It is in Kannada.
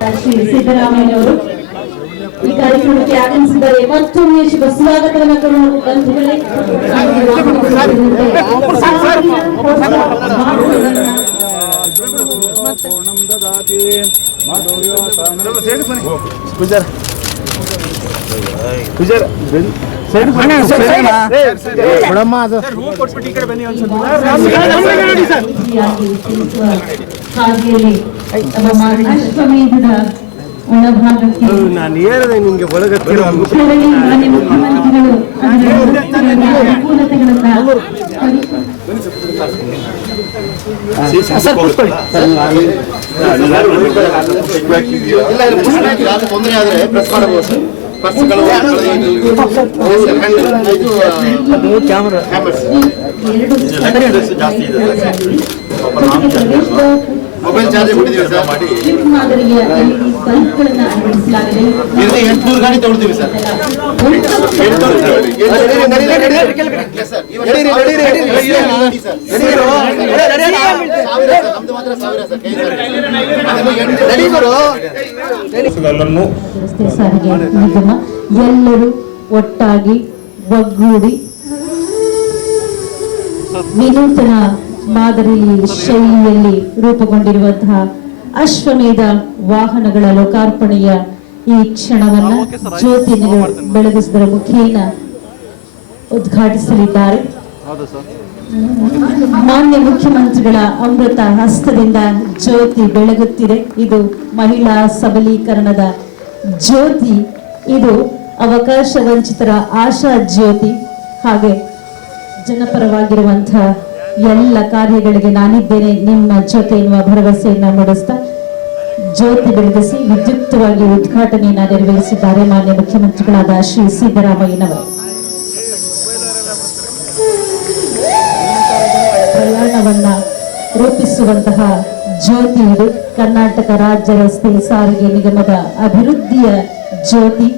ಶ್ರೀ ಸಿದ್ದರಾಮಯ್ಯನವರು ಈ ಕಾರ್ಯಕ್ರಮಕ್ಕೆ ಆಗಮಿಸಿದ್ದಾರೆ ಮತ್ತೊಮ್ಮೆ ಶುಭ ಸ್ವಾಗತವನ್ನು ಕೊಡುವ ಬಂಧುಗಳೇ ಪೂಜಾರಿ ನಾನು ಹೇಳಿದೆ ನಿಮ್ಗೆ ಒಳಗತ್ತಿರೋ ಮುಖ್ಯಮಂತ್ರಿಗಳು ತೊಂದರೆ ಆದ್ರೆ ಪ್ರೆಸ್ ಮಾಡಬಹುದು ಸರ್. ಪರ್ಸ್ಗಳು ಜಾಸ್ತಿ ಇದೆ ಮೊಬೈಲ್ ಚಾರ್ಜ್ ಸರ್ ಮಾಡಿ ಎಂಟ್ನೂರು ಗಾಡಿ ತಗೊಳ್ತೀವಿ ಸರ್ ಸಾರಿಗೆ ನಿಗಮ ಎಲ್ಲರೂ ಒಟ್ಟಾಗಿ ಒಗ್ಗೂಡಿ ವಿನೂತನ ಮಾದರಿಯಲ್ಲಿ ಶೈಲಿಯಲ್ಲಿ ರೂಪುಗೊಂಡಿರುವಂತಹ ಅಶ್ವಮೇಧ ವಾಹನಗಳ ಲೋಕಾರ್ಪಣೆಯ ಈ ಕ್ಷಣವನ್ನ ಜ್ಯೋತಿ ಬೆಳಗಿಸಿದರ ಮುಖೇನ ಉದ್ಘಾಟಿಸಲಿದ್ದಾರೆ ಮಾನ್ಯ ಮುಖ್ಯಮಂತ್ರಿಗಳ ಅಮೃತ ಹಸ್ತದಿಂದ ಜ್ಯೋತಿ ಬೆಳಗುತ್ತಿದೆ. ಇದು ಮಹಿಳಾ ಸಬಲೀಕರಣದ ಜ್ಯೋತಿ. ಇದು ಅವಕಾಶ ವಂಚಿತರ ಆಶಾ ಜ್ಯೋತಿ. ಹಾಗೆ ಜನಪರವಾಗಿರುವಂತಹ ಎಲ್ಲ ಕಾರ್ಯಗಳಿಗೆ ನಾನಿದ್ದೇನೆ. ನಿಮ್ಮ ಜೊತೆ ಎನ್ನುವ ಭರವಸೆಯನ್ನ ಮೂಡಿಸ್ತಾ ಜ್ಯೋತಿ ಬೆಳಗಿಸಿ ವಿದ್ಯುಕ್ತವಾಗಿ ಉದ್ಘಾಟನೆಯನ್ನ ನೆರವೇರಿಸಿದ್ದಾರೆ ಮಾನ್ಯ ಮುಖ್ಯಮಂತ್ರಿಗಳಾದ ಶ್ರೀ ಸಿದ್ದರಾಮಯ್ಯನವರು. ಪ್ರಯಾಣವನ್ನ ರೂಪಿಸುವಂತಹ ಜ್ಯೋತಿ ಇದು. ಕರ್ನಾಟಕ ರಾಜ್ಯ ರಸ್ತೆ ಸಾರಿಗೆ ನಿಗಮದ ಅಭಿವೃದ್ಧಿಯ ಜ್ಯೋತಿ.